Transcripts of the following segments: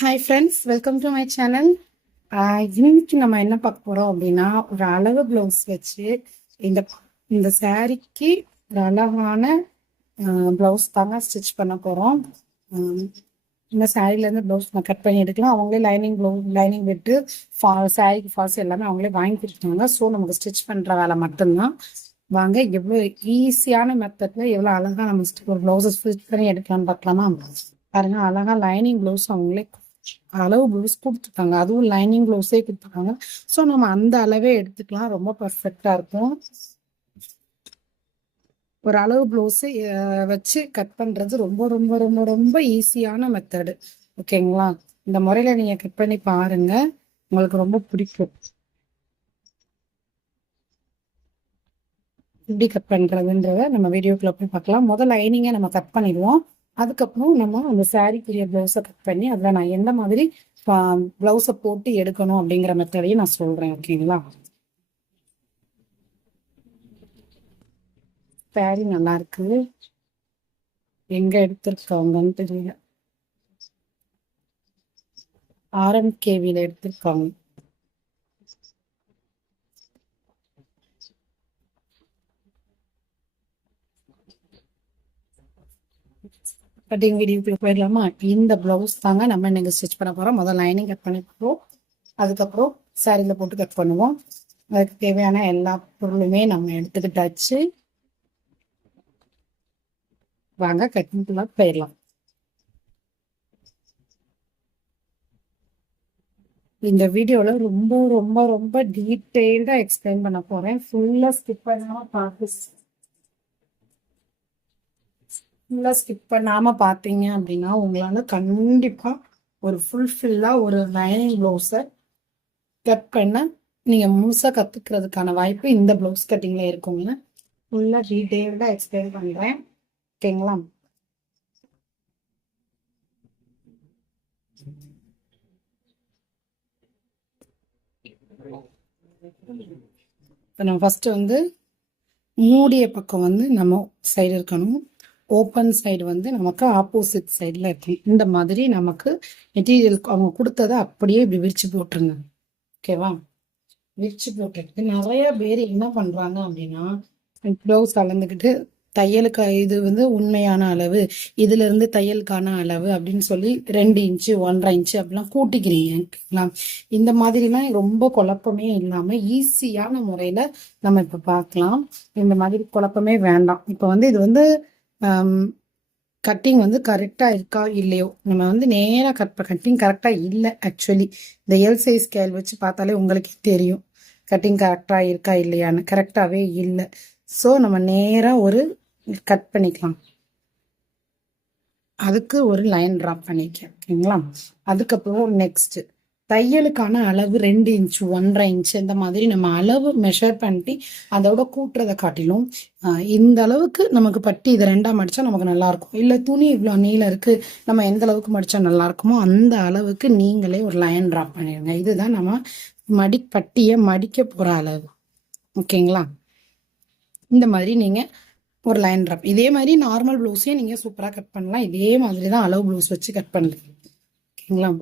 Hi friends, welcome to my channel. இன்னைக்கு நம்ம என்ன பார்க்க போகிறோம் அப்படின்னா, ஒரு அளவு ப்ளவுஸ் வச்சு இந்த இந்த சாரீக்கு ஒரு அழகான ப்ளவுஸ் தாங்க ஸ்டிச் பண்ண போகிறோம். இந்த சாரீலேருந்து ப்ளவுஸ் நான் கட் பண்ணி எடுக்கலாம். அவங்களே லைனிங் விட்டு சாரீக்கு ஃபால்ஸ் எல்லாமே அவங்களே வாங்கி கொடுத்துட்டாங்க. ஸோ நமக்கு ஸ்டிச் பண்ணுற வேலை மட்டும்தான். வாங்க எவ்வளோ ஈஸியான மெத்தடில் எவ்வளோ அழகாக நம்ம ஒரு ப்ளவுஸை ஸ்டிச் பண்ணி எடுக்கலாம்னு பார்க்கலாமா? பாருங்க, அழகா லைனிங் ப்ளவுஸ் அவங்களே அளவு ப்ளவுஸ் கொடுத்துருக்காங்க. அதுவும் லைனிங் ப்ளவுஸே கொடுத்துருக்காங்க. ஸோ நம்ம அந்த அளவே எடுத்துக்கலாம். ரொம்ப பர்ஃபெக்டா இருக்கும். ஒரு அளவு ப்ளவுஸு வச்சு கட் பண்றது ரொம்ப ரொம்ப ரொம்ப ரொம்ப ஈஸியான மெத்தடு. ஓகேங்களா? இந்த முறையில நீங்க கட் பண்ணி பாருங்க, உங்களுக்கு ரொம்ப பிடிக்கும். எப்படி கட் பண்றதுன்றத நம்ம வீடியோக்குள்ள போய் பார்க்கலாம். முதல் லைனிங்கை நம்ம கட் பண்ணிடுவோம். அதுக்கப்புறம் நம்ம அந்த சாரீக்குரிய ப்ளவுஸை கட் பண்ணி அதில் நான் எந்த மாதிரி ப்ளவுஸை போட்டு எடுக்கணும் அப்படிங்கிற மெத்தடையும் நான் சொல்கிறேன். ஓகேங்களா? சாரீ நல்லா இருக்கு. எங்க எடுத்திருக்காங்கன்னு தெரியல. RMKVல எடுத்திருக்காங்க. கட்டிங் வீடியோக்குள்ள போயிடலாமா? இந்த ப்ளவுஸ் தாங்க நம்ம இன்னைக்கு ஸ்டிச் பண்ண போகிறோம். முதல் லைனிங் கட் பண்ணி போகிறோம். அதுக்கப்புறம் சாரியில் போட்டு கட் பண்ணுவோம். அதுக்கு தேவையான எல்லா பொருளுமே நம்ம எடுத்துக்கிட்டாச்சு. வாங்க கட்டிங்குள்ள போயிடலாம். இந்த வீடியோவில் ரொம்ப ரொம்ப ரொம்ப டீட்டெயில்டாக எக்ஸ்பிளைன் பண்ண போகிறேன். ஃபுல்லாக ஸ்கிப் பண்ணாமல் பார்த்தீங்க அப்படின்னா உங்களால் கண்டிப்பாக ஒரு ஃபுல்ஃபில்லாக ஒரு லைனிங் ப்ளவுஸை கட் பண்ண நீங்கள் முழுசாக கற்றுக்கிறதுக்கான வாய்ப்பு இந்த ப்ளவுஸ் கட்டிங்கில் இருக்குங்க. ஃபுல்லாக டீட்டெயில்டாக எக்ஸ்பிளைன் பண்ணுறேன். ஓகேங்களா? இப்போ நம்ம ஃபஸ்ட்டு வந்து மூடிய பக்கம் வந்து நம்ம சைடு இருக்கணும். ஓப்பன் சைடு வந்து நமக்கு ஆப்போசிட் சைடில் இருக்கணும். இந்த மாதிரி நமக்கு மெட்டீரியல் அவங்க கொடுத்ததை அப்படியே இப்படி விரிச்சு போட்டுருங்க. ஓகேவா? விரிச்சு போட்டுட்டு நிறைய பேர் என்ன பண்ணுறாங்க அப்படின்னா, ப்ளவுஸ் அளந்துக்கிட்டு தையலுக்கு இது வந்து உண்மையான அளவு, இதுல இருந்து தையலுக்கான அளவு அப்படின்னு சொல்லி 2 இன்ச்சு 1.5 இன்ச்சு அப்படிலாம் கூட்டிக்கிறீங்க. இந்த மாதிரிலாம் ரொம்ப குழப்பமே இல்லாம ஈஸியான முறையில நம்ம இப்ப பார்க்கலாம். இந்த மாதிரி குழப்பமே வேண்டாம். இப்ப வந்து இது வந்து கட்டிங் வந்து கரெக்டா இருக்கா இல்லையோ, நம்ம வந்து நேரா கட்டிங் கரெக்டா இல்லை. ஆக்சுவலி இந்த எல் சைஸ் ஸ்கேல் வச்சு பார்த்தாலே உங்களுக்கே தெரியும் கட்டிங் கரெக்டா இருக்கா இல்லையான்னு. கரெக்டாவே இல்லை. ஸோ நம்ம நேராக ஒரு கட் பண்ணிக்கலாம். அதுக்கு ஒரு லைன் ட்ராப் பண்ணிக்கலாம். ஓகேங்களா? அதுக்கப்புறம் நெக்ஸ்ட் தையலுக்கான அளவு 2 இன்ச்சு 1.5 இன்ச்சு இந்த மாதிரி நம்ம அளவு மெஷர் பண்ணி அதோட கூட்டுறதை காட்டிலும் இந்த அளவுக்கு நமக்கு பட்டி இதை 2ஆ மடிச்சா நமக்கு நல்லா இருக்கும். இல்லை துணி இவ்வளோ நீளம் இருக்கு, நம்ம எந்த அளவுக்கு மடிச்சா நல்லா இருக்குமோ அந்த அளவுக்கு நீங்களே ஒரு லைன் ட்ராப் பண்ணிடுங்க. இதுதான் நம்ம பட்டியை மடிக்க போற அளவு. ஓகேங்களா? இந்த மாதிரி நீங்க ஒரு லைன் ட்ராப். இதே மாதிரி நார்மல் ப்ளவுஸையும் நீங்க சூப்பரா கட் பண்ணலாம். இதே மாதிரி தான் அளவு ப்ளவுஸ் வச்சு கட் பண்ணுங்க. ஓகேங்களா?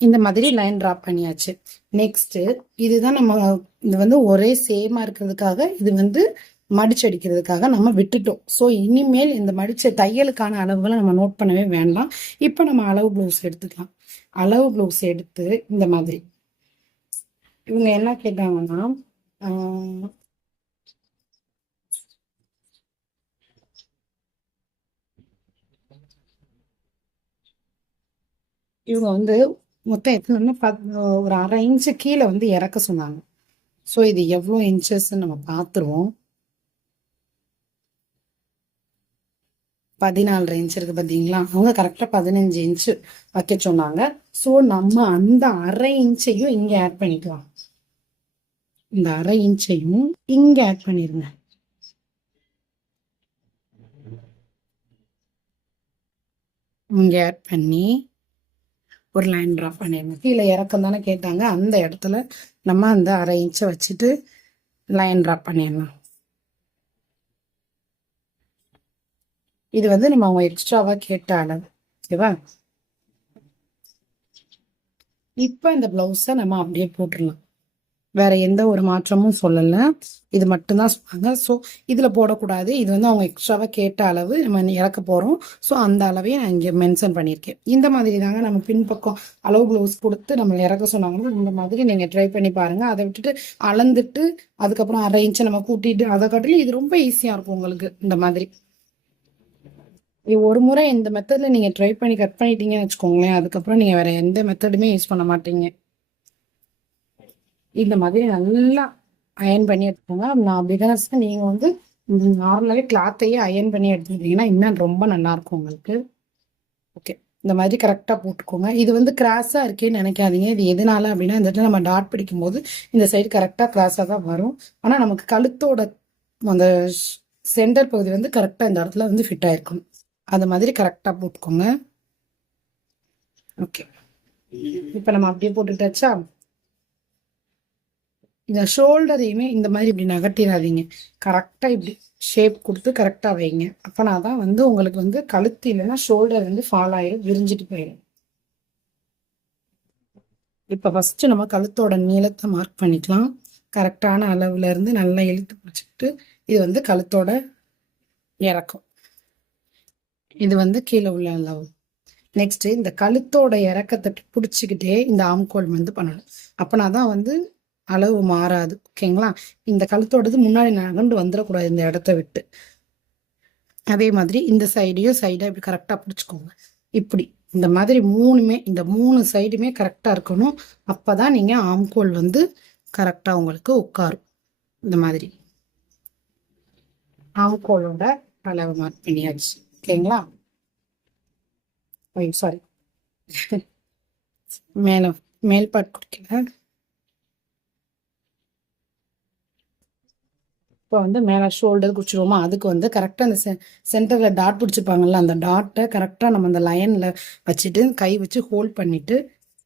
இந்த மாதிரி லைன் ட்ராப் பண்ணியாச்சு. நெக்ஸ்ட் இதுதான் நம்ம இது வந்து ஒரே சேமா இருக்கிறதுக்காக இது வந்து மடிச்சடிக்கிறதுக்காக நம்ம விட்டுட்டோம். ஸோ இனிமேல் இந்த மடிச்ச தையலுக்கான அளவுகளை நம்ம நோட் பண்ணவே வேண்டாம். இப்போ நம்ம அளவு ப்ளவுஸ் எடுத்துக்கலாம். அளவு ப்ளவுஸ் எடுத்து இந்த மாதிரி இவங்க என்ன கேட்டாங்கன்னா, இவங்க வந்து மொத்தம் எத்தனை ஒரு 1/2 இன்ச்சு கீழே வந்து இறக்க சொன்னாங்க. ஸோ இது எவ்வளோ இன்ச்சஸ் நம்ம பார்த்துருவோம். 14 இன்ச் இருக்கு பார்த்தீங்களா? அவங்க கரெக்டாக 15 இன்ச்சு வைக்க சொன்னாங்க. ஸோ நம்ம அந்த 1/2 இன்ச்சையும் இங்க ஆட் பண்ணிக்கலாம். இந்த 1/2 இன்ச்சையும் இங்க ஆட் பண்ணிருங்க. இங்க ஆட் பண்ணி ஒரு லைன் ட்ராப் பண்ணிடுங்க. கீழே இறக்கம் தானே கேட்டாங்க, அந்த இடத்துல நம்ம அந்த 1/2 இன்ச்சை வச்சுட்டு லைன் ட்ராப் பண்ணிடலாம். இது வந்து நம்ம அவங்க எக்ஸ்ட்ராவாக கேட்ட அளவு. ஓகேவா? இப்போ இந்த ப்ளவுஸை நம்ம அப்படியே போட்டுடலாம். வேற எந்த ஒரு மாற்றமும் சொல்லலை, இது மட்டும்தான் சொன்னாங்க. ஸோ இதில் போடக்கூடாது, இது வந்து அவங்க எக்ஸ்ட்ராவாக கேட்ட அளவு நம்ம இறக்க போகிறோம். ஸோ அந்த அளவையும் நான் இங்கே மென்ஷன் பண்ணியிருக்கேன். இந்த மாதிரி தாங்க நம்ம பின்பக்கம் அளவு ப்ளவுஸ் கொடுத்து நம்மளை இறக்க சொன்னாங்கன்னா இந்த மாதிரி நீங்கள் ட்ரை பண்ணி பாருங்கள். அதை விட்டுட்டு அளந்துட்டு அதுக்கப்புறம் 1/2 இன்ச்சை நம்ம கூட்டிட்டு அதை காட்டிலும் இது ரொம்ப ஈஸியாக இருக்கும் உங்களுக்கு. இந்த மாதிரி ஒரு முறை இந்த மெத்தடில் நீங்கள் ட்ரை பண்ணி கட் பண்ணிட்டீங்கன்னு வச்சுக்கோங்களேன், அதுக்கப்புறம் நீங்கள் வேறு எந்த மெத்தடுமே யூஸ் பண்ண மாட்டீங்க. இந்த மாதிரி நல்லா அயன் பண்ணி எடுத்துக்கோங்க. நான் பிகினர்ஸ்க்கு நீங்கள் வந்து நார்மலாகவே கிளாத்தையே அயன் பண்ணி எடுத்துக்கிட்டிங்கன்னா இன்னும் ரொம்ப நல்லாயிருக்கும் உங்களுக்கு. ஓகே, இந்த மாதிரி கரெக்டாக போட்டுக்கோங்க. இது வந்து கிராஸாக இருக்கேன்னு நினைக்காதீங்க. இது எதனால அப்படின்னா இந்த இடத்துல நம்ம டாட் பிடிக்கும்போது இந்த சைடு கரெக்டாக கிராஸாக தான் வரும். ஆனால் நமக்கு கழுத்தோட அந்த சென்டர் பகுதி வந்து கரெக்டாக இந்த இடத்துல வந்து ஃபிட் ஆகிருக்கும். அது மாதிரி கரெக்டாக போட்டுக்கோங்க. ஓகே, இப்போ நம்ம அப்படியே போட்டுட்டாச்சா? இந்த ஷோல்டரையுமே இந்த மாதிரி இப்படி நகட்டிடாதீங்க. கரெக்டாக இப்படி ஷேப் கொடுத்து கரெக்டாக வைங்க. அப்போனா தான் வந்து உங்களுக்கு வந்து கழுத்து இல்லைன்னா ஷோல்டர் வந்து ஃபால் ஆகிடும், விரிஞ்சிட்டு போயிடும். இப்போ ஃபஸ்ட்டு நம்ம கழுத்தோட நீளத்தை மார்க் பண்ணிக்கலாம். கரெக்டான அளவுல இருந்து நல்லா இழுத்து பிடிச்சிக்கிட்டு இது வந்து கழுத்தோட இறக்கம், இது வந்து கீழே உள்ள அளவு. நெக்ஸ்ட் இந்த கழுத்தோட இறக்கத்தை பிடிச்சிக்கிட்டே இந்த ஆம்கோல் வந்து பண்ணணும். அப்போனா தான் வந்து அளவு மாறாது. ஓகேங்களா? இந்த கழுத்தோடது முன்னாடி நகண்டு வந்துடக்கூடாது இந்த இடத்த விட்டு. அதே மாதிரி இந்த சைடையும் சைடாக இப்படி கரெக்டாக பிடிச்சிக்கோங்க. இப்படி இந்த மாதிரி இந்த 3 சைடுமே கரெக்டாக இருக்கணும். அப்போ தான் நீங்கள் ஆம்கோல் வந்து கரெக்டாக உங்களுக்கு உட்காரும். இந்த மாதிரி ஆம்கோலோட அளவு மார்க் பண்ணியாச்சு. ஓகேங்களா? சாரி, மேல் பார்ட் கொடுக்கல. இப்போ வந்து மேலே ஷோல்டர் குடிச்சிருவோமா, அதுக்கு வந்து கரெக்டாக அந்த சென்டரில் டாட் பிடிச்சிப்பாங்கல்ல, அந்த டாட்டை கரெக்டாக நம்ம அந்த லைனில் வச்சுட்டு கை வச்சு ஹோல்ட் பண்ணிவிட்டு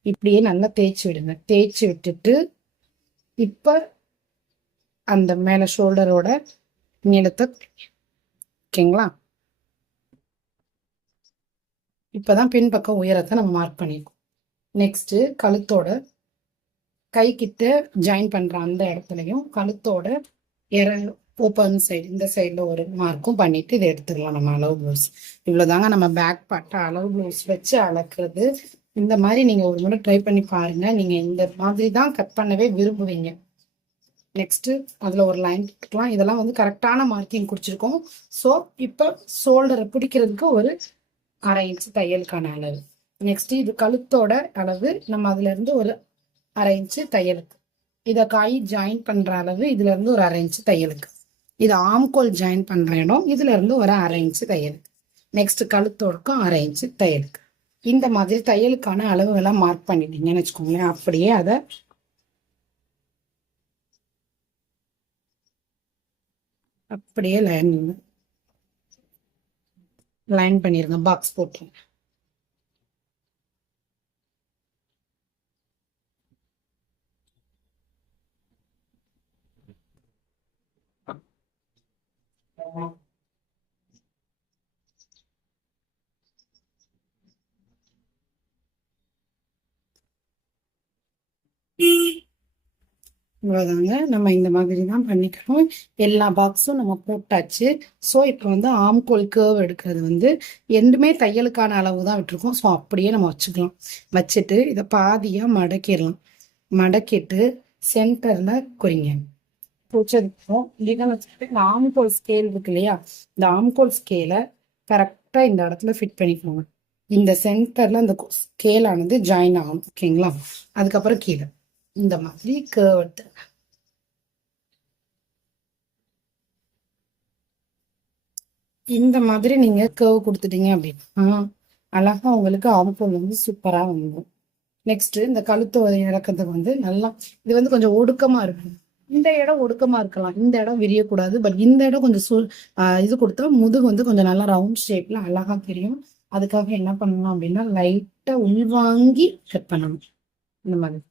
இப்படியே நல்லா தேய்ச்சி விடுங்க. தேய்ச்சி விட்டுட்டு இப்போ அந்த மேலே ஷோல்டரோட நீளத்தை, ஓகேங்களா? இப்போ தான் பின்பக்கம் உயரத்தை நம்ம மார்க் பண்ணியிருக்கோம். நெக்ஸ்ட்டு கழுத்தோட கை கிட்ட ஜாயின் பண்ணுற அந்த இடத்துலையும் கழுத்தோட ஓப்பன் சைடு இந்த சைடில் ஒரு மார்க்கும் பண்ணிட்டு இதை எடுத்துக்கலாம் நம்ம அளவு ப்ளவுஸ். இவ்வளோதாங்க நம்ம பேக் பார்ட்டை அளவு ப்ளவுஸ் வச்சு அளக்குறது. இந்த மாதிரி நீங்கள் ஒரு முறை ட்ரை பண்ணி பாருங்கள். நீங்கள் இந்த மாதிரி தான் கட் பண்ணவே விரும்புவீங்க. நெக்ஸ்ட்டு அதில் ஒரு லைன் போட்டுக்கலாம். இதெல்லாம் வந்து கரெக்டான மார்க்கிங் குடிச்சிருக்கோம். ஸோ இப்போ ஷோல்டரை பிடிக்கிறதுக்கு ஒரு 1/2 இன்ச்சு தையலுக்கான அளவு. நெக்ஸ்ட்டு இது கழுத்தோட அளவு, நம்ம அதுலேருந்து ஒரு 1/2 இன்ச்சு தையலுக்கு. இதை கை ஜாயின் பண்ணுற அளவு இதுலேருந்து ஒரு 1/2 இன்ச்சு தையலுக்கு. இது ஆம்கோல் ஜாயின் பண்ணுற இடம், இதுலேருந்து ஒரு 1/2 இன்ச்சு தையலுக்கு. நெக்ஸ்ட் கழுத்தோடுக்கும் 1/2 இன்ச்சு தையலுக்கு. இந்த மாதிரி தையலுக்கான அளவுகள்லாம் மார்க் பண்ணிட்டீங்கன்னு வச்சுக்கோங்களேன். அப்படியே அதை அப்படியே லைன் பண்ணிருங்க, பாக்ஸ் போட்டுருங்க. இவ்வளோதாங்க, நம்ம இந்த மாதிரி தான் பண்ணிக்கிறோம். எல்லா பாக்ஸும் நம்ம போட்டாச்சு. ஸோ இப்போ வந்து ஆம்கோல் கேர்வ் எடுக்கிறது வந்து எண்டுமே தையலுக்கான அளவு தான் விட்டுருக்கோம். ஸோ அப்படியே நம்ம வச்சுக்கலாம். வச்சுட்டு இதை பாதியாக மடக்கிடலாம். மடக்கிட்டு சென்டரில் குறிங்க. பிடிச்சதுக்கும் இதெல்லாம் வச்சுட்டு இந்த ஆம்கோல் ஸ்கேல் இருக்கு இல்லையா, இந்த ஆம்கோல் ஸ்கேலை கரெக்டாக இந்த இடத்துல ஃபிட் பண்ணிக்கோங்க. இந்த சென்டரில் அந்த ஸ்கேலானது ஜாயின் ஆகணும். ஓகேங்களா? அதுக்கப்புறம் கீழே இந்த மாதிரி கேர்வ் எடுத்து இந்த மாதிரி நீங்க கேர்வ் கொடுத்துட்டீங்க அப்படின்னா அழகா உங்களுக்கு ஆம்கோல் வந்து சூப்பரா வந்துடும். நெக்ஸ்ட் இந்த கழுத்து இறக்கத்துக்கு வந்து நல்லா இது வந்து கொஞ்சம் ஒடுக்கமா இருக்கும். இந்த இடம் ஒடுக்கமா இருக்கலாம், இந்த இடம் விரியக்கூடாது. பட் இந்த இடம் கொஞ்சம் இது கொடுத்தா முதுகு வந்து கொஞ்சம் நல்லா ரவுண்ட் ஷேப்ல அழகா தெரியும். அதுக்காக என்ன பண்ணணும் அப்படின்னா லைட்டா உள்வாங்கி கட் பண்ணணும். இந்த மாதிரி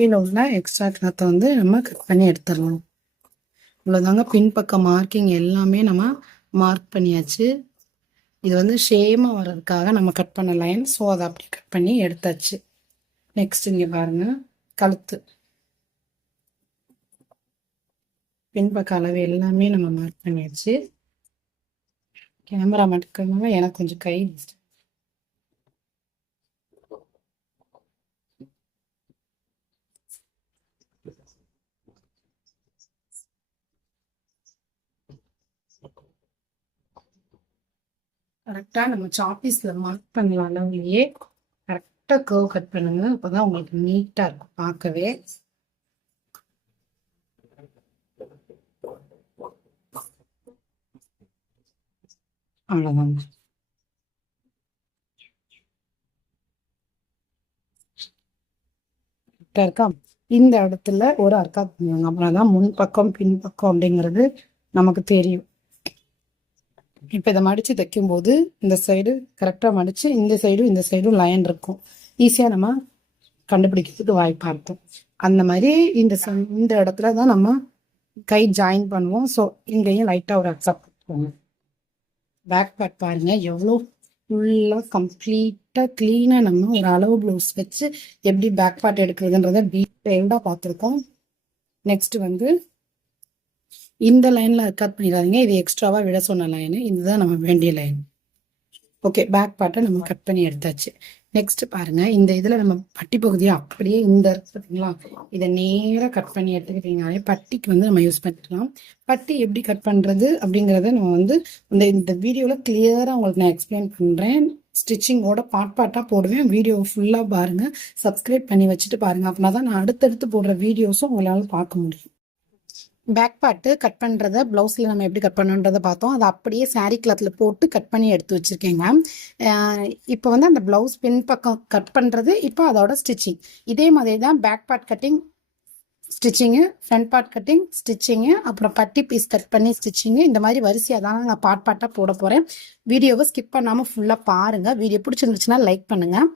கீழே உள்ள எக்ஸ்ட்ரா கிளாத்தை வந்து நம்ம கட் பண்ணி எடுத்துடலாம். இவ்வளோதாங்க. பின்பக்கம் மார்க்கிங் எல்லாமே நம்ம மார்க் பண்ணியாச்சு. இது வந்து ஷேமாக வர்றதுக்காக நம்ம கட் பண்ண லைன். ஸோ அதை அப்படியே கட் பண்ணி எடுத்தாச்சு. நெக்ஸ்ட் இங்கே பாருங்க, கழுத்து பின்பக்க அளவு எல்லாமே நம்ம மார்க் பண்ணியாச்சு. கேமரா மட்டும் எனக்கு கொஞ்சம் கை கரெக்டாக நம்ம சாப்பீஸில் மார்க் பண்ணலாம் அளவுலேயே கரெக்டாக கர்வ் கட் பண்ணுங்க. அப்போதான் உங்களுக்கு நீட்டாக இருக்கும் பார்க்கவே. அவ்வளோதாங்க. கரெக்டாக இருக்கா? இந்த இடத்துல ஒரு அர்க்காத் பண்ணுவாங்க. அப்புறம் தான் முன்பக்கம் பின்பக்கம் அப்படிங்கிறது நமக்கு தெரியும். இப்போ இதை மடித்து தைக்கும்போது இந்த சைடு கரெக்டாக மடித்து இந்த சைடும் லைன் இருக்கும். ஈஸியாக நம்ம கண்டுபிடிக்கிறதுக்கு வாய்ப்பாக இருக்கும். அந்த மாதிரி இந்த இடத்துல தான் நம்ம கை ஜாயின் பண்ணுவோம். ஸோ இங்கேயும் லைட்டாக ஒரு அக்செப்ட் பண்ணுவோம். பேக் பார்ட் பாருங்கள் எவ்வளோ ஃபுல்லாக கம்ப்ளீட்டாக க்ளீனாக நம்ம ஒரு அளவு ப்ளவுஸ் வச்சு எப்படி பேக் பார்ட் எடுக்கிறதுன்றதை டீட்டெயில்டாக பார்த்துருக்கோம். நெக்ஸ்ட் வந்து இந்த லைனில் கட் பண்ணிடாதீங்க. இது எக்ஸ்ட்ராவாக விட சொன்ன லைனு. இதுதான் நம்ம வேண்டிய லைன். ஓகே, பேக் பார்ட்டை நம்ம கட் பண்ணி எடுத்தாச்சு. நெக்ஸ்ட் பாருங்க, இந்த இதில் நம்ம பட்டி பகுதியை அப்படியே இந்த பார்த்தீங்களா, இதை நேராக கட் பண்ணி எடுத்துக்கிட்டீங்கனாலே பட்டிக்கு வந்து நம்ம யூஸ் பண்ணிக்கலாம். பட்டி எப்படி கட் பண்ணுறது அப்படிங்கிறத நம்ம வந்து இந்த வீடியோவில் கிளியராக உங்களுக்கு நான் எக்ஸ்பிளைன் பண்ணுறேன். ஸ்டிச்சிங்கோட பார்ட்டாக போடுவேன். வீடியோ ஃபுல்லாக பாருங்கள், சப்ஸ்கிரைப் பண்ணி வச்சுட்டு பாருங்கள். அப்படின்னா தான் நான் அடுத்தடுத்து போடுற வீடியோஸும் உங்களால் பார்க்க முடியும். பேக் பார்ட்டு கட் பண்ணுறத ப்ளவுஸில் நம்ம எப்படி கட் பண்ணுன்றதை பார்த்தோம். அதை அப்படியே சாரீ கிளாத்தில் போட்டு கட் பண்ணி எடுத்து வச்சுருக்கேங்க. இப்போ வந்து அந்த ப்ளவுஸ் பின் பக்கம் கட் பண்ணுறது, இப்போ அதோட ஸ்டிச்சிங் இதே மாதிரி தான். Back part cutting stitching, front part cutting stitching, அப்புறம் பட்டி பீஸ் கட் பண்ணி ஸ்டிச்சிங்கு, இந்த மாதிரி வரிசையாக தான் நான் பார்ட்டாக போட போகிறேன். வீடியோவை ஸ்கிப் பண்ணாமல் ஃபுல்லாக பாருங்கள். வீடியோ பிடிச்சிருந்துச்சுன்னா லைக் பண்ணுங்கள்.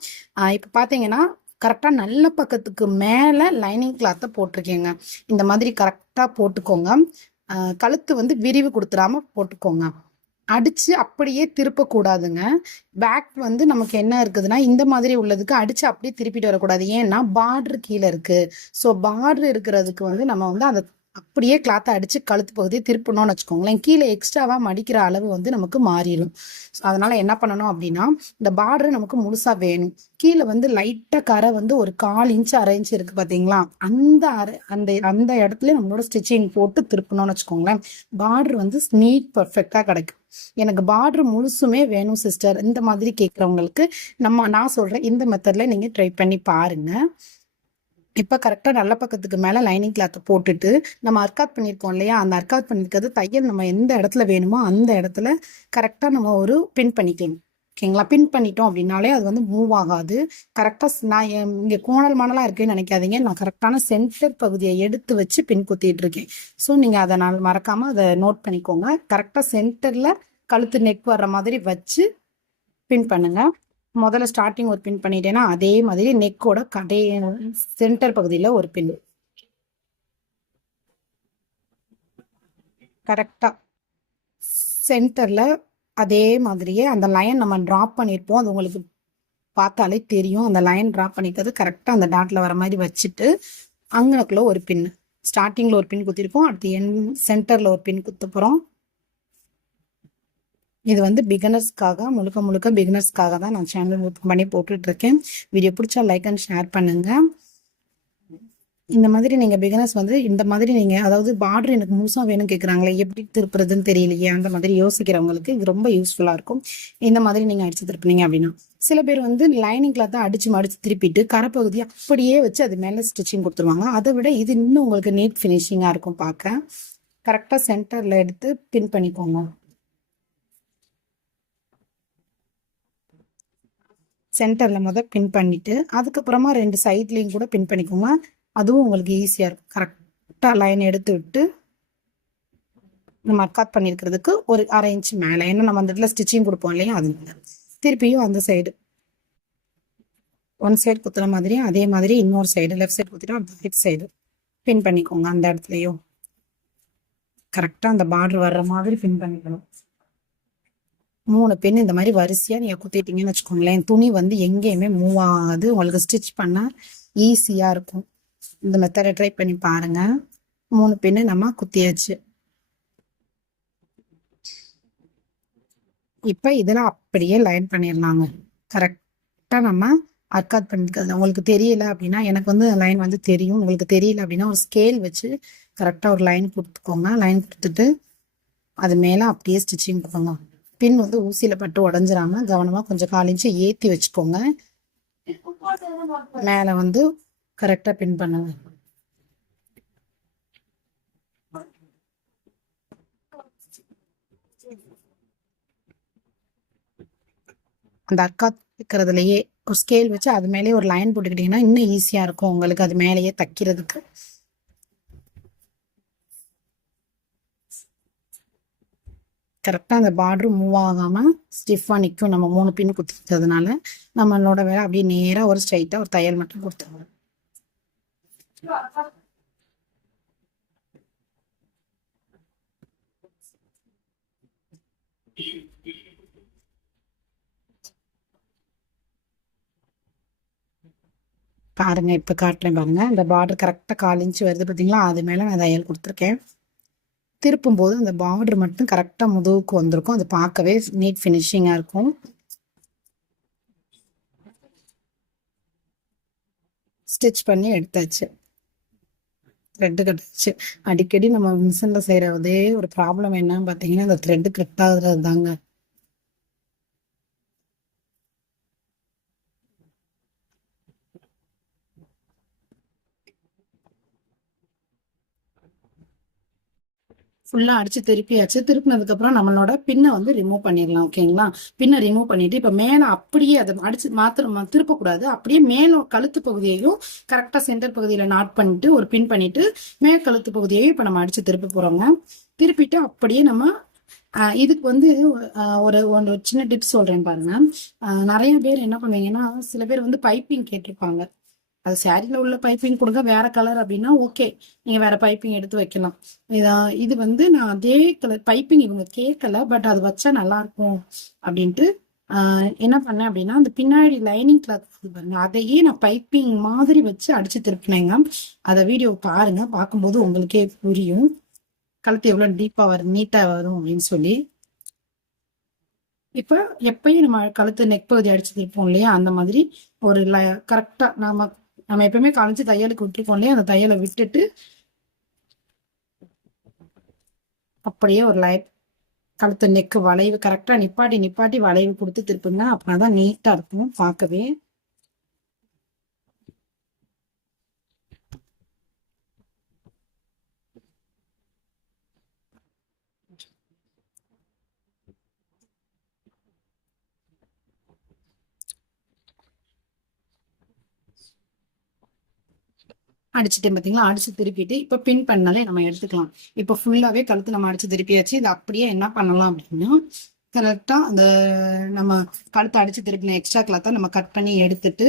இப்போ பார்த்தீங்கன்னா கரெக்டாக நல்ல பக்கத்துக்கு மேலே லைனிங் கிளாத்தை போட்டிருக்கேங்க. இந்த மாதிரி கரெக்டாக போட்டுக்கோங்க. கழுத்து வந்து விரிவு கொடுத்துடாம போட்டுக்கோங்க. அடித்து அப்படியே திருப்பக்கூடாதுங்க. பேக் வந்து நமக்கு என்ன இருக்குதுன்னா, இந்த மாதிரி உள்ளதுக்கு அடித்து அப்படியே திருப்பிட்டு வரக்கூடாது. ஏன்னா பார்ட்ரு கீழே இருக்குது. ஸோ பார்ட்ரு இருக்கிறதுக்கு வந்து நம்ம வந்து அதை அப்படியே கிளாத்தை அடித்து கழுத்து பகுதியை திருப்பணும்னு வச்சுக்கோங்களேன். கீழே எக்ஸ்ட்ராவாக மடிக்கிற அளவு வந்து நமக்கு மாறிடும். ஸோ அதனால் என்ன பண்ணணும் அப்படின்னா, இந்த பார்டரு நமக்கு முழுசாக வேணும். கீழே வந்து லைட்டாக கரை வந்து ஒரு 1/4 இன்ச்சு 1/2 இன்ச்சு இருக்குது பார்த்தீங்களா, அந்த இடத்துல நம்மளோட ஸ்டிச்சிங் போட்டு திருப்பணும்னு வச்சுக்கோங்களேன். பார்டர் வந்து நீட் பர்ஃபெக்டாக கிடைக்கும். எனக்கு பார்டர் முழுசுமே வேணும் சிஸ்டர், இந்த மாதிரி கேட்குறவங்களுக்கு நான் சொல்கிறேன் இந்த மெத்தடில் நீங்கள் ட்ரை பண்ணி பாருங்கள். இப்போ கரெக்டாக நல்ல பக்கத்துக்கு மேலே லைனிங் கிளாத்தை போட்டுட்டு நம்ம அர்க்காத் பண்ணியிருக்கோம் இல்லையா, அந்த அர்க்காத் பண்ணியிருக்கிறது தையல் நம்ம எந்த இடத்துல வேணுமோ அந்த இடத்துல கரெக்டாக நம்ம ஒரு பின் பண்ணிக்கலாம். ஓகேங்களா? பின் பண்ணிட்டோம் அப்படின்னாலே அது வந்து மூவ் ஆகாது. கரெக்டாக நான் இங்கே கோணல் மாடலாக இருக்குன்னு நினைக்காதீங்க. நான் கரெக்டான சென்டர் பகுதியை எடுத்து வச்சு பின் குத்திட்டு இருக்கேன். ஸோ நீங்கள் அதை நான் மறக்காமல் அதை நோட் பண்ணிக்கோங்க. கரெக்டாக சென்டரில் கழுத்து நெக் வர்ற மாதிரி வச்சு பின் பண்ணுங்கள். முதல்ல ஸ்டார்டிங் ஒரு பின் பண்ணிட்டேன்னா அதே மாதிரி நெக்கோட சென்டர் பகுதியில் ஒரு பின் கரெக்டாக சென்டரில் அதே மாதிரியே அந்த லைன் நம்ம ட்ராப் பண்ணியிருப்போம். அது உங்களுக்கு பார்த்தாலே தெரியும். அந்த லைன் ட்ராப் பண்ணிக்கிறது கரெக்டாக அந்த டாட்டில் வர மாதிரி வச்சுட்டு அங்கனக்குள்ள ஒரு பின், ஸ்டார்டிங்கில் ஒரு பின் குத்திருப்போம், அடுத்து சென்டரில் ஒரு பின் குத்த போகிறோம். இது வந்து பிகினர்ஸ்க்காக, முழுக்க பிகினர்ஸ்க்காக தான் நான் சேனல் ஓப்பன் பண்ணி போட்டுட்ருக்கேன். வீடியோ பிடிச்சா லைக் அண்ட் ஷேர் பண்ணுங்கள். இந்த மாதிரி நீங்கள் பிகினர்ஸ் வந்து இந்த மாதிரி நீங்கள், அதாவது பார்டர் எனக்கு முழுசாக வேணும் கேட்குறாங்களே, எப்படி திருப்புறதுன்னு தெரியலையே, அந்த மாதிரி யோசிக்கிறவங்களுக்கு இது ரொம்ப யூஸ்ஃபுல்லாக இருக்கும். இந்த மாதிரி நீங்கள் அடித்து திருப்பினீங்க அப்படின்னா, சில பேர் வந்து லைனிங் கிளாத்தை அடித்து மடித்து திருப்பிட்டு கரைப்பகுதியை அப்படியே வச்சு அது மேலே ஸ்டிச்சிங் கொடுத்துருவாங்க. அதை விட இது இன்னும் உங்களுக்கு நீட் ஃபினிஷிங்காக இருக்கும் பார்க்க. கரெக்டாக சென்டரில் எடுத்து பின் பண்ணிக்கோங்க. சென்டரில் பின் பண்ணிவிட்டு அதுக்கப்புறமா 2 சைட்லேயும் கூட பின் பண்ணிக்கோங்க. அதுவும் உங்களுக்கு ஈஸியாக இருக்கும். கரெக்டாக லைன் எடுத்து விட்டு நம்ம அர்க்காத் பண்ணியிருக்கிறதுக்கு ஒரு 1/2 இன்ச்சு மேலே, ஏன்னா நம்ம அந்த இடத்துல ஸ்டிச்சிங் கொடுப்போம் இல்லையா, அது திருப்பியும் அந்த சைடு ஒன் சைடு குத்துற மாதிரியும் அதே மாதிரி இன்னொரு சைடு லெஃப்ட் சைடு குத்திட்டு ரைட் சைடு பின் பண்ணிக்கோங்க. அந்த இடத்துலையும் கரெக்டாக அந்த பார்டர் வர்ற மாதிரி பின் பண்ணிக்கணும். 3 பின் இந்த மாதிரி வரிசையாக நீங்கள் குத்திட்டீங்கன்னு வச்சுக்கோங்களேன், துணி வந்து எங்கேயுமே மூவ் ஆகாது. உங்களுக்கு ஸ்டிச் பண்ண ஈஸியாக இருக்கும். இந்த மெத்தடை ட்ரை பண்ணி பாருங்க. 3 பின்னு நம்ம குத்தியாச்சு. இப்போ இதெல்லாம் அப்படியே லைன் பண்ணிடலாங்க. கரெக்டாக நம்ம அர்க்காத் பண்ணிக்கிறது. உங்களுக்கு தெரியல அப்படின்னா, எனக்கு வந்து லைன் வந்து தெரியும். உங்களுக்கு தெரியல அப்படின்னா ஒரு ஸ்கேல் வச்சு கரெக்டாக ஒரு லைன் கொடுத்துக்கோங்க. லைன் கொடுத்துட்டு அது மேலே அப்படியே ஸ்டிச்சிங் கொடுங்க. பின் வந்து ஊசியில் பட்டு உடஞ்சிடாம கவனமாக கொஞ்சம் 4 இன்ச்சு ஏற்றி வச்சுக்கோங்க. மேலே வந்து கரெக்டாக பின் பண்ணுங்க. அந்த அர்க்காத் இருக்கிறதுலையே ஒரு ஸ்கேல் வச்சு அது மேலேயே ஒரு லைன் போட்டுக்கிட்டிங்கன்னா இன்னும் ஈஸியாக இருக்கும் உங்களுக்கு அது மேலேயே தைக்கிறதுக்கு. கரெக்டாக அந்த பார்டரும் மூவ் ஆகாமல் ஸ்டிஃபாக நிற்கும். நம்ம 3 பின் குத்திக்கிறதுனால நம்மளோட வேலை அப்படியே நேராக ஒரு ஸ்ட்ரைட்டாக ஒரு தையல் மட்டும் கொடுத்துருவோம். பாருங்க, இப்போ காட்டுறேன் பாருங்க. இந்த பார்டர் கரெக்டாக 4 இன்ச்சு வருது பார்த்தீங்களா, அது மேலே நான் தையல் கொடுத்துருக்கேன். திருப்பும் போது அந்த பார்டர் மட்டும் கரெக்டாக முதுகுக்கு வந்திருக்கும். அது பார்க்கவே நீட் ஃபினிஷிங்காக இருக்கும். ஸ்டிச் பண்ணி எடுத்தாச்சு. த்ரெட்டு கட்டாச்சு. அடிக்கடி நம்ம மிஷினில் செய்கிற அதே ஒரு ப்ராப்ளம் என்னன்னு பார்த்தீங்கன்னா, அந்த த்ரெட்டு கட் ஆகுறது தாங்க. ஃபுல்லாக அடித்து திருப்பியாச்சு. திருப்பினதுக்கப்புறம் நம்மளோட பின்னை வந்து ரிமூவ் பண்ணிடலாம். ஓகேங்களா? பின்னை ரிமூவ் பண்ணிவிட்டு இப்போ மேலே அப்படியே அதை அடித்து திருப்பக்கூடாது. அப்படியே மேலே கழுத்து பகுதியையும் கரெக்டாக சென்டர் பகுதியில் நாட் பண்ணிட்டு ஒரு பின் பண்ணிவிட்டு மேல் கழுத்து பகுதியையும் இப்போ நம்ம அடித்து திருப்ப போகிறோங்க. திருப்பிட்டு அப்படியே நம்ம இதுக்கு வந்து ஒரு சின்ன டிப்ஸ் சொல்கிறேன் பாருங்க. நிறைய பேர் என்ன பண்ணுவீங்கன்னா, சில பேர் வந்து பைப்பிங் கேட்டிருப்பாங்க. அது சாரியில் உள்ள பைப்பிங் கொடுங்க, வேற கலர் அப்படின்னா ஓகே, நீங்கள் வேற பைப்பிங் எடுத்து வைக்கலாம். இது வந்து நான் அதே கலர் பைப்பிங் இவங்க கேட்கல, பட் அது வச்சா நல்லா இருக்கும் அப்படின்ட்டு என்ன பண்ணேன் அப்படின்னா, அந்த பின்னாடி லைனிங் கிளாத் பாருங்க, அதையே நான் பைப்பிங் மாதிரி வச்சு அடிச்சு திருப்பினேங்க. அதை வீடியோ பாருங்க, பார்க்கும்போது உங்களுக்கே புரியும் கழுத்து எவ்வளோ டீப்பாக வரும், நீட்டாக வரும் அப்படின்னு சொல்லி. இப்போ எப்பயும் நம்ம கழுத்து நெக் பகுதி அடிச்சு திருப்போம் இல்லையா, அந்த மாதிரி ஒரு கரெக்டாக நம்ம எப்பயுமே களைஞ்சு தையலுக்கு விட்டுருக்கோம் இல்லையா, அந்த தையலை விட்டுட்டு அப்படியே ஒரு லைட் கழுத்து நெக்கு வளைவு கரெக்டாக நிப்பாட்டி வளைவு கொடுத்து திருப்புங்க. அப்படின்னா தான் நீட்டாக இருக்கும் பார்க்கவே. அடிச்சுட்டு பார்த்தீங்களா, அடிச்சு திருப்பிட்டு இப்போ பின் பண்ணாலே நம்ம எடுத்துக்கலாம். இப்போ ஃபுல்லாகவே கழுத்து நம்ம அடிச்சு திருப்பியாச்சு. இது அப்படியே என்ன பண்ணலாம் அப்படின்னா, கரெக்டாக அந்த நம்ம கழுத்தை அடிச்சு திருப்பின எக்ஸ்ட்ரா கிளாத்தை நம்ம கட் பண்ணி எடுத்துட்டு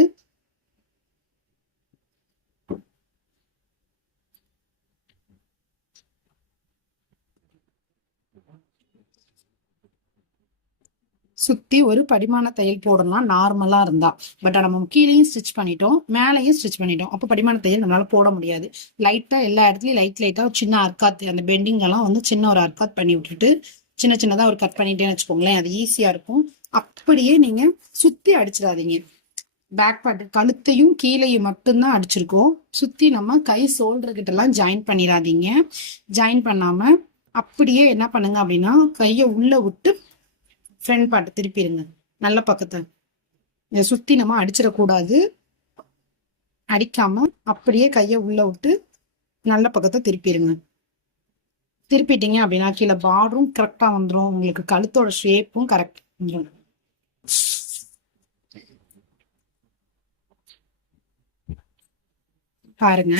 சுற்றி ஒரு படிமான தையல் போடலாம் நார்மலாக இருந்தா. பட் நம்ம கீழேயும் ஸ்டிச் பண்ணிட்டோம், மேலேயும் ஸ்டிச் பண்ணிட்டோம். அப்போ படிமான தையல் நம்மளால போட முடியாது. லைட்டாக எல்லா இடத்துலையும் லைட்டாக சின்ன அர்க்காத் அந்த பெண்டிங் எல்லாம் வந்து சின்ன ஒரு அர்க்காத் பண்ணி விட்டுட்டு சின்னதாக ஒரு கட் பண்ணிட்டேன்னு வச்சுக்கோங்களேன், அது ஈஸியாக இருக்கும். அப்படியே நீங்கள் சுற்றி அடிச்சிடாதீங்க. பேக் பார்ட் கழுத்தையும் கீழையும் மட்டும்தான் அடிச்சிருக்கோம். சுற்றி நம்ம கை ஷோல்டர்கிட்டலாம் ஜாயின் பண்ணிடாதீங்க. ஜாயின் பண்ணாமல் அப்படியே என்ன பண்ணுங்க அப்படின்னா, கையை உள்ளே விட்டு ஃப்ரண்ட் பார்ட் திருப்பிடுங்க. நல்ல பக்கத்தை இதை சுற்றி நம்ம அடிச்சிடக்கூடாது. அடிக்காம அப்படியே கையை உள்ள விட்டு நல்ல பக்கத்தை திருப்பிடுங்க. திருப்பிட்டீங்க அப்படின்னா கீழே பார்டரும் கரெக்டாக வந்துடும், உங்களுக்கு கழுத்தோட ஷேப்பும் கரெக்ட் வந்துடும். பாருங்க,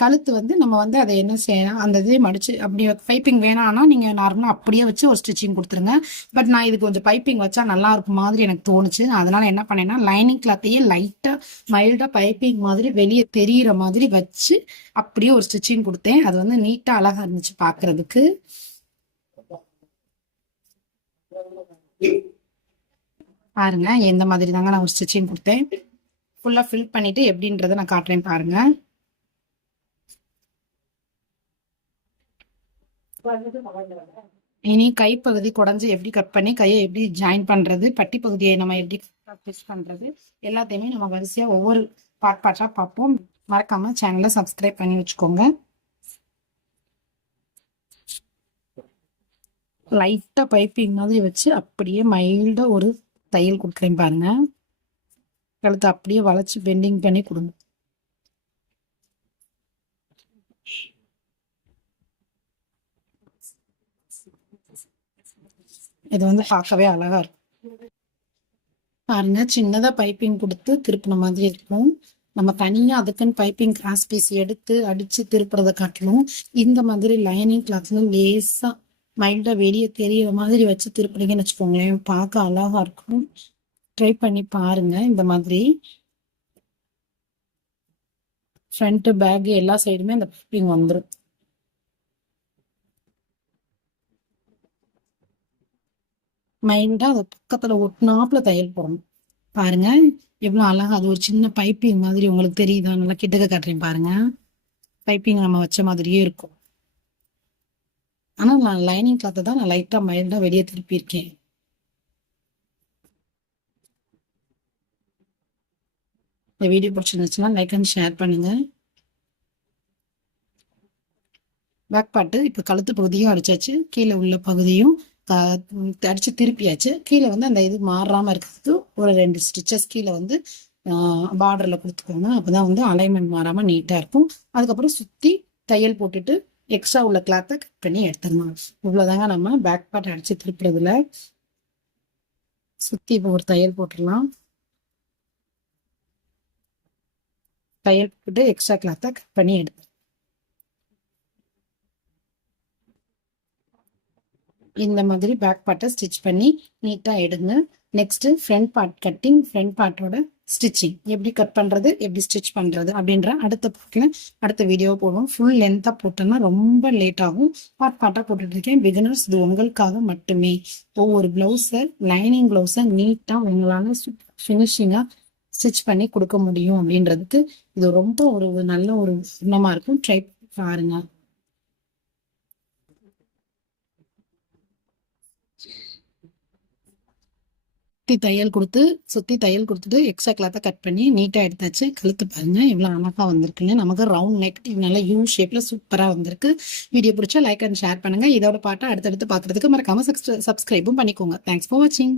கழுத்து வந்து நம்ம வந்து அதை என்ன செய்யணும், அந்த இதே மடிச்சு அப்படியே பைப்பிங் வேணாம்னா நீங்கள் நார்மலாக அப்படியே வச்சு ஒரு ஸ்டிச்சிங் கொடுத்துருங்க. பட் நான் இதுக்கு கொஞ்சம் பைப்பிங் வச்சா நல்லா இருக்கும் மாதிரி எனக்கு தோணுச்சு. அதனால என்ன பண்ணேன்னா லைனிங் கிளாத்தையே லைட்டாக மைல்டாக பைப்பிங் மாதிரி வெளியே தெரியிற மாதிரி வச்சு அப்படியே ஒரு ஸ்டிச்சிங் கொடுத்தேன். அது வந்து நீட்டாக அழகாக இருந்துச்சு பார்க்கறதுக்கு. பாருங்க எந்த மாதிரி தாங்க நான் ஒரு ஸ்டிச்சிங் கொடுத்தேன். ஃபுல்லாக ஃபில் பண்ணிட்டு எப்படின்றத நான் காட்டுறேன் பாருங்க. இனி கைப்பகுதி குடஞ்சி எப்படி கட் பண்ணி கையை எப்படி ஜாயின் பண்றது, பட்டி பகுதியை நம்ம எப்படி ஃபிக்ஸ் பண்றது, எல்லாத்தையுமே நம்ம வரிசையா ஒவ்வொரு பார்ட்டா பார்ப்போம். மறக்காம சேனலை சப்ஸ்கிரைப் பண்ணி வச்சுக்கோங்க. லைட்டா பைப்பிங் மாதிரி வச்சு அப்படியே மைல்டா ஒரு தையல் கொடுக்குறேன் பாருங்க. கழுத்தை அப்படியே வளைச்சு பெண்டிங் பண்ணி கொடுங்க. இது வந்து பார்க்கவே அழகா இருக்கும் பாருங்க. சின்னதா பைப்பிங் கொடுத்து திருப்பின மாதிரி இருக்கும். நம்ம தனியா அதுக்குன்னு பைப்பிங் கிராஸ் பீஸ் எடுத்து அடிச்சு திருப்புறதை காட்டிலும் இந்த மாதிரி லைனிங் கிளாத்ல லேசா மைல்டா வெளியே தெரியற மாதிரி வச்சு திருப்பினீங்கன்னு வச்சுக்கோங்களேன், பார்க்க அழகா இருக்கும். ட்ரை பண்ணி பாருங்க. இந்த மாதிரி ஃப்ரண்ட் பேக் எல்லா சைடுமே அந்த பைப்பிங் வந்துடும். மைண்டா அது பக்கத்துல ஒட்டினாப்புல தையல் போடணும். பாருங்க எவ்வளவு அழகா அது ஒரு சின்ன பைப்பிங் மாதிரி உங்களுக்கு தெரியுதா? நல்லா கிட்டக்க காட்டுறேன் பாருங்க. பைப்பிங் நம்ம வச்ச மாதிரியே இருக்கும். ஆனா நான் லைனிங் கிளாத்தை தான் நான் லைட்டா மைல்டா வெளியே திருப்பி இருக்கேன். இந்த வீடியோ பிடிச்சிருந்துச்சுன்னா லைக் அண்ட் ஷேர் பண்ணுங்க. பேக் பார்ட்டு இப்போ கழுத்து பகுதியும் அடிச்சாச்சு, கீழே உள்ள பகுதியும் அடிச்சு திருப்பியாச்சு. கீழே வந்து அந்த இது மாறாம இருக்கிறதுக்கு ஒரு 2 ஸ்டிச்சஸ் கீழே வந்து பார்டர்ல கொடுத்துக்கோங்க. அப்பதான் வந்து அலைன்மெண்ட் மாறாம நீட்டா இருக்கும். அதுக்கப்புறம் சுத்தி தையல் போட்டுட்டு எக்ஸ்ட்ரா உள்ள கிளாத்தை கட் பண்ணி எடுத்துடணும். இவ்வளவுதாங்க நம்ம பேக் பார்ட் அடிச்சு திருப்புறதுல. சுத்தி இப்போ ஒரு தையல் போட்டுடலாம். தையல் போட்டு எக்ஸ்ட்ரா கிளாத்தை கட் பண்ணி எடுத்து இந்த மாதிரி பேக் பார்ட்டை ஸ்டிச் பண்ணி நீட்டா எடுங்க. Next front part cutting, front பார்ட்டோட ஸ்டிச்சிங் எப்படி கட் பண்றது, எப்படி ஸ்டிச் பண்றது அப்படின்ற அடுத்த வீடியோ போடுவோம். ஃபுல் லென்த்தா போட்டோம்னா ரொம்ப லேட் ஆகும். பார்ட்டா போட்டுட்டு இருக்கேன். பிகினர்ஸ் இது உங்களுக்காக மட்டுமே. ஒவ்வொரு பிளவுஸை லைனிங் பிளவுஸை நீட்டா உங்களால ஃபினிஷிங்கா ஸ்டிச் பண்ணி கொடுக்க முடியும் அப்படின்றதுக்கு இது ரொம்ப ஒரு நல்ல ஒரு குணமா இருக்கும். ட்ரை பாருங்க. சுத்தி தையல் கொடுத்துட்டு எக்ஸ்ட்ரா கிளாத்தை கட் பண்ணி நீட்டா எடுத்தாச்சு. கழுத்து பாருங்க எவ்வளவு அழகா வந்திருக்குங்க. நமக்கு ரவுண்ட் நெக் நல்ல யூ ஷேப்ல சூப்பரா வந்திருக்கு. வீடியோ பிடிச்சா லைக் அண்ட் ஷேர் பண்ணுங்க. இதோட பாட்டை அடுத்தடுத்து பாக்குறதுக்கு மறக்காம சப்ஸ்கிரைபும் பண்ணிக்கோங்க. தேங்க்ஸ் ஃபார் வாட்சிங்.